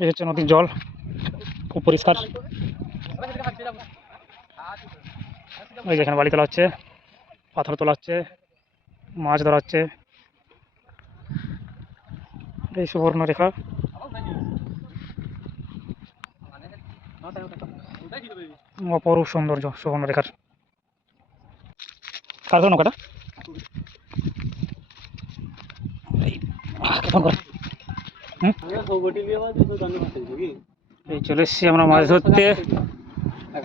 এই হচ্ছে নদীর জল, খুব পরিষ্কার। ওই যেখানে বালি তোলা হচ্ছে, পাথর তোলা হচ্ছে, মাছ ধরা হচ্ছে। এই সুবর্ণরেখা, অপরূপ সৌন্দর্য সুবর্ণরেখার। কার নৌকাটা এই চলে এসছি আমরা মাছ ধরতে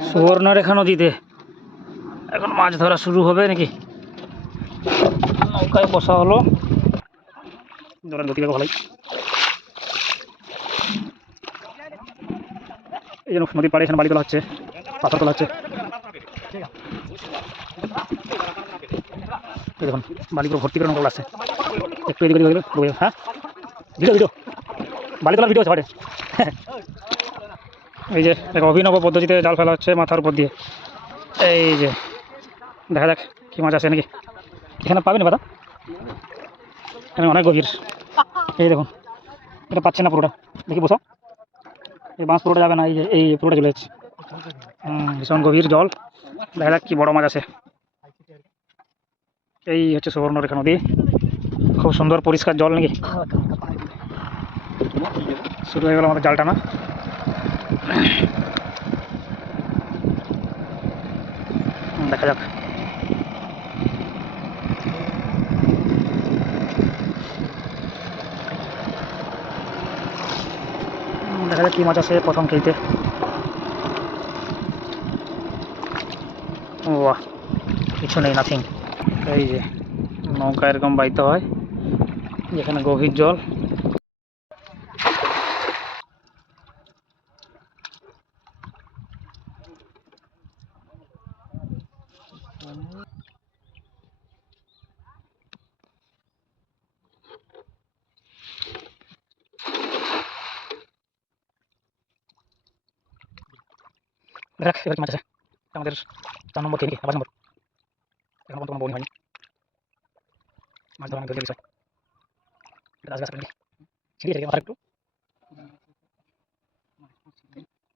সুবর্ণরেখা নদীতে। এখন মাছ ধরা শুরু হবে নাকি? নৌকায় বসা হলো, জলের গতি ভালোই। এই জন্য নদীর পাড়ে এখানে বালি তোলা হচ্ছে, পাথর তোলা হচ্ছে। এই দেখুন বালি পুরো ভর্তি করে নৌকা আসছে। একটু এদিকে দিকে গেলে, হ্যাঁ ভিডিও বালি তোলার ভিডিও আছে বাড়ে। এই যে এক অভিনব পদ্ধতিতে জাল ফেলা হচ্ছে মাথার উপর দিয়ে। এই যে দেখা যাক কি মাছ আছে নাকি। এখানে পাবেন দাদা, এখানে অনেক গভীর। এই দেখুন এটা পাচ্ছে না পুরোটা, দেখি বসো। এই বাঁশ পুরোটা যাবে না, এই যে এই পুরোটা চলে যাচ্ছে। ভীষণ গভীর জল, দেখা যাক কি বড় মাছ আছে। এই হচ্ছে সুবর্ণরেখা নদী, খুব সুন্দর পরিষ্কার জল নাকি। শুরু হয়ে গেল আমাদের জাল টানা। দেখা যাক কি মাছ আছে প্রথম খেতে। বাহ, কিছু নেই, নাথিং। এই যে নৌকা এরকম বাইতে হয়, যেখানে গভীর জল। দেখ এবার কি মাছ আছে। আমাদের 4 নম্বর খেয়ে 5 নম্বর, এখন পর্যন্ত কোনো বনি হয়নি। মাছ ধরা ধরে বিষয় এটা গাছ নাকি ছিড়িয়ে রেখে মাথা একটু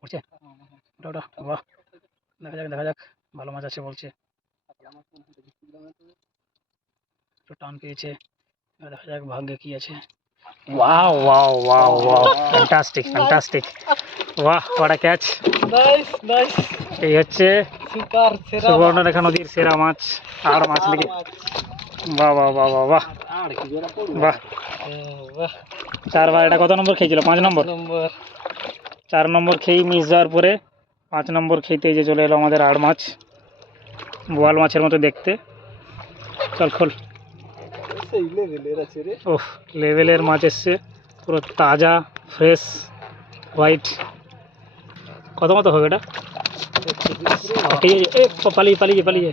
উঠছে ওটা। বাহ, দেখা যাক ভালো মাছ আছে বলছে, একটু টান পেয়েছে। দেখা যাক ভাগ্যে কি আছে। Wow wow wow wow, fantastic fantastic, বাহ হোয়াট আ ক্যাচ। এই হচ্ছে সুবর্ণরেখা নদীর সেরা মাছ, আর মাছ নাকি। বাহ বাহ বাহ বাহ বাহ বাহ। 4 বার। এটা কত নম্বর খেয়েছিল? 5 নম্বর। 4 নম্বর খেয়েই মিস যাওয়ার পরে 5 নম্বর খেতে যে চলে এলো আমাদের আড় মাছ, বোয়াল মাছের মতো দেখতে। চল খোল। ওহ, লেভেলের মাছ এসছে, পুরো তাজা ফ্রেশ হোয়াইট। কত মতো হবে এটা? পালিয়ে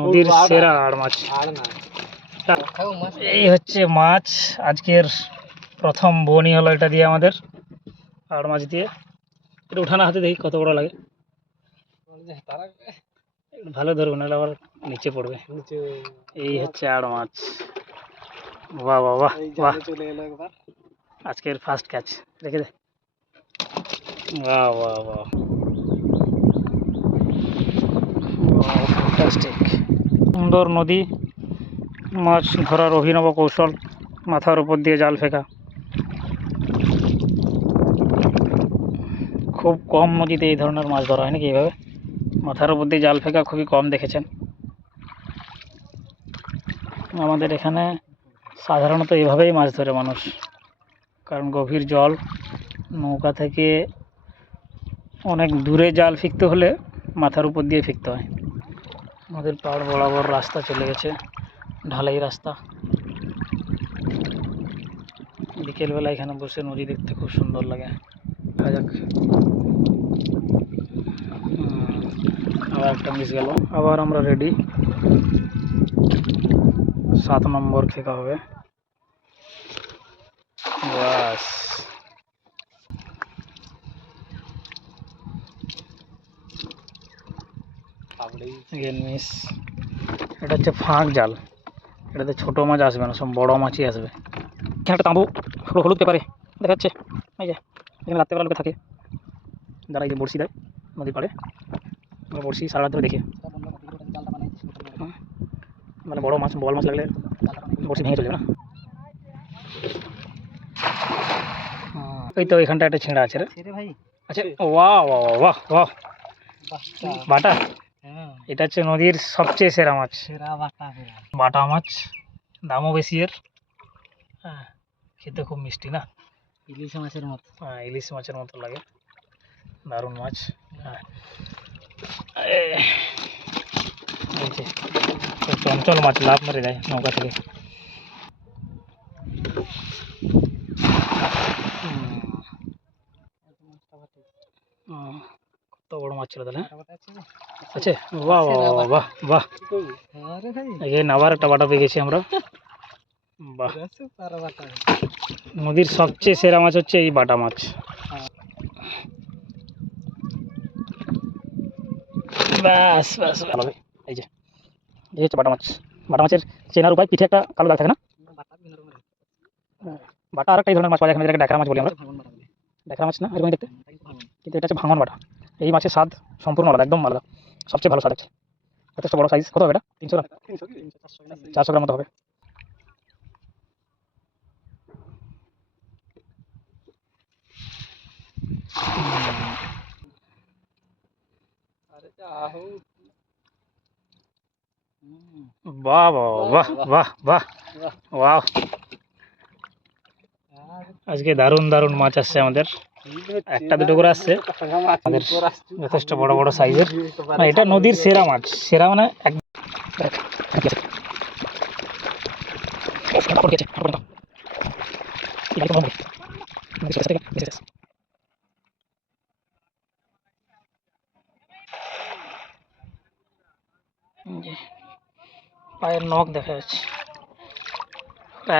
নদীর সেরা আড় মাছ। এই হচ্ছে মাছ, আজকের প্রথম বনি হলো এটা দিয়ে আমাদের, আড় মাছ দিয়ে। এটা উঠানো হাতে দেখি কত বড় লাগে। ভালো ধরবো, নাহলে আবার নিচে পড়বে। এই হচ্ছে আড় মাছ। বাহ বাহ বাহ বাহ, আজকের ফার্স্ট ক্যাচ। রেখে দে। বাহ বাহ বাহ, ফ্যান্টাস্টিক। সুন্দর নদী, মাছ ধরার অভিনব কৌশল, মাথার উপর দিয়ে জাল ফেকা। খুব কম নদীতে এই ধরনের মাছ ধরা হয় নাকি এইভাবে, মাথার উপর দিয়ে জাল ফেকা খুবই কম দেখেছেন। আমাদের এখানে সাধারণত এইভাবেই মাছ ধরে মানুষ, কারণ গভীর জল, নৌকা থেকে অনেক দূরে জাল ফিকতে হলে মাথার উপর দিয়ে ফিকতে হয়। আমাদের পাড় বরাবর রাস্তা চলে গেছে, ঢালাই রাস্তা। বিকেলবেলা এখানে বসে নদী দেখতে খুব সুন্দর লাগে। দেখা যাক, আবার একটা মিস গেল। আবার আমরা রেডি, 7 নম্বর খেকা হবে। বাস, মিস। এটা হচ্ছে ফাঁক জাল, এটাতে ছোটো মাছ আসবে না, সব বড়ো মাছই আসবে। এখানে একটা তাঁবু হলুদ হলুদ পেপারে দেখা যাচ্ছে, এই যে এখানে রাত্রেবেলা লোকে থাকে, যারা এই যে বড়শি দেয় নদীর পাড়ে, বড়শি সারা রাত ধরে দেখে, মানে বড়ো মাছ বল মাছ লাগলে বড়শি ভেঙে চলে যাবে না। এই তো এখানটা একটা ছিঁড়া আছে রে ভাই। আচ্ছা, বাহ বাহ বাহ বাহ, বাটা। এটা হচ্ছে নদীর সবচেয়ে সেরা মাছ, বাটা মাছ। দামও বেশি এর, হ্যাঁ খেতে খুব মিষ্টি না, ইলিশ মাছের মতো। হ্যাঁ ইলিশ মাছের মতো লাগে, দারুণ মাছ। হ্যাঁ চঞ্চল মাছ, লাভ মেরে যায় নৌকা থেকে। কত বড় মাছ ছিল তাহলে। আচ্ছা, বাহ বাহ বাহ বাহ, এই আবার একটা বাটা পেয়ে গেছি আমরা। বাহ, নদীর সবচেয়ে সেরা মাছ হচ্ছে এই বাটা মাছ। ব্যাস ব্যাস ভালো, এই যে এই হচ্ছে বাটা মাছ। বাটা মাছের চেনার উপায়, পিঠে একটা কালো দাগ থাকে না, বাটা আর একটা এই ধরনের মাছ পাওয়া যায় এখানে, যেটাকে ডেকরা মাছ বলি আমরা। ডেকরা মাছ না এরকম দেখতে, কিন্তু এটা হচ্ছে ভাঙন বাটা। এই মাছের স্বাদ সম্পূর্ণ আলাদা, একদম আলাদা, সবচেয়ে ভালো স্বাদ আছে। যথেষ্ট বড় সাইজ। কত হবে এটা? 300 গ্রাম, 400 গ্রাম মতো হবে। বাহ বাহ বাহ বাহ বাহ বাহ, আজকে দারুণ দারুণ মাছ আসছে আমাদের, একটা দুটো করে আসছে আমাদের, যথেষ্ট বড় বড় সাইজের। এটা নদীর সেরা মাছ, সেরা মানে পায়ের নখ দেখা যাচ্ছে,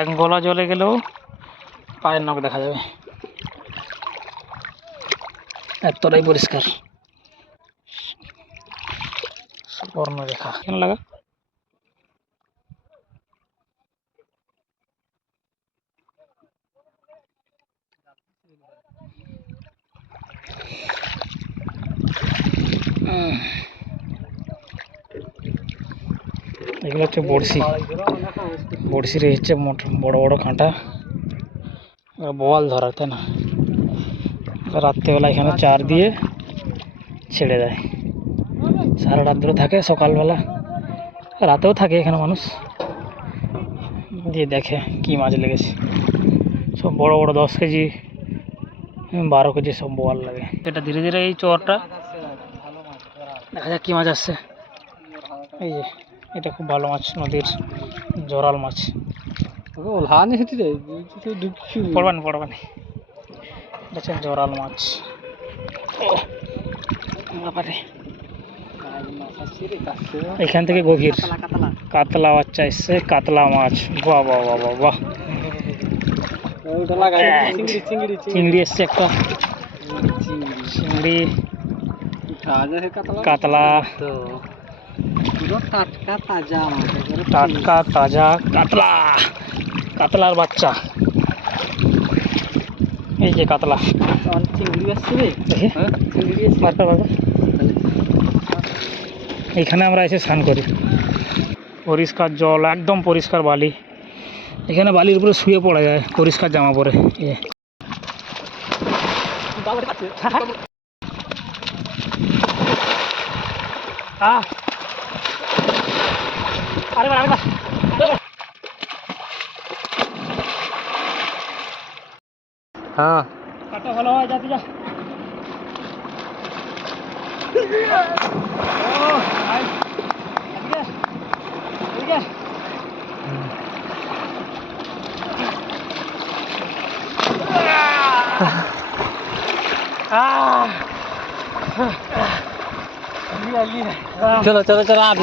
এক গলা জলে গেলেও পায়ের নখ দেখা যাবে, এতটাই পরিষ্কার। সুবর্ণরেখা কেন লাগা? এগুলো হচ্ছে বড়শি, বড়শির হচ্ছে বড় বড় কাঁটা, বোয়াল ধরা, তাই না? রাত্রেবেলা এখানে চার দিয়ে ছেড়ে দেয়, সারা রাত ধরে থাকে, সকালবেলা রাতেও থাকে এখানে মানুষ, দিয়ে দেখে কি মাছ লেগেছে। সব বড় বড় 10 কেজি 12 কেজি সব বোয়াল লাগে। এটা ধীরে ধীরে এই চরটা দেখা যাক কি মাছ আসছে। এই যে এটা খুব ভালো মাছ, নদীর জোরাল মাছ, পড়বেন পড়বেন, এটা হচ্ছে জোরাল মাছ। এখান থেকে গভীর কাতলা বাচ্চা এসছে, কাতলা মাছ, বাহ বাহ বাহ বাহ বাহ। চিংড়ি এসছে একটা, চিংড়ি, কাতলা, টাটকা তাজা কাতলা, কাতলার বাচ্চা, এই যে কাতলা। এখানে আমরা এসে স্নান করি, পরিষ্কার জল, একদম পরিষ্কার বালি, এখানে বালির উপরে শুয়ে পড়া যায় পরিষ্কার জামা পরে। হ্যাঁ কাটা ভালো হয়, যাতে যা। चलो चलो चलो आप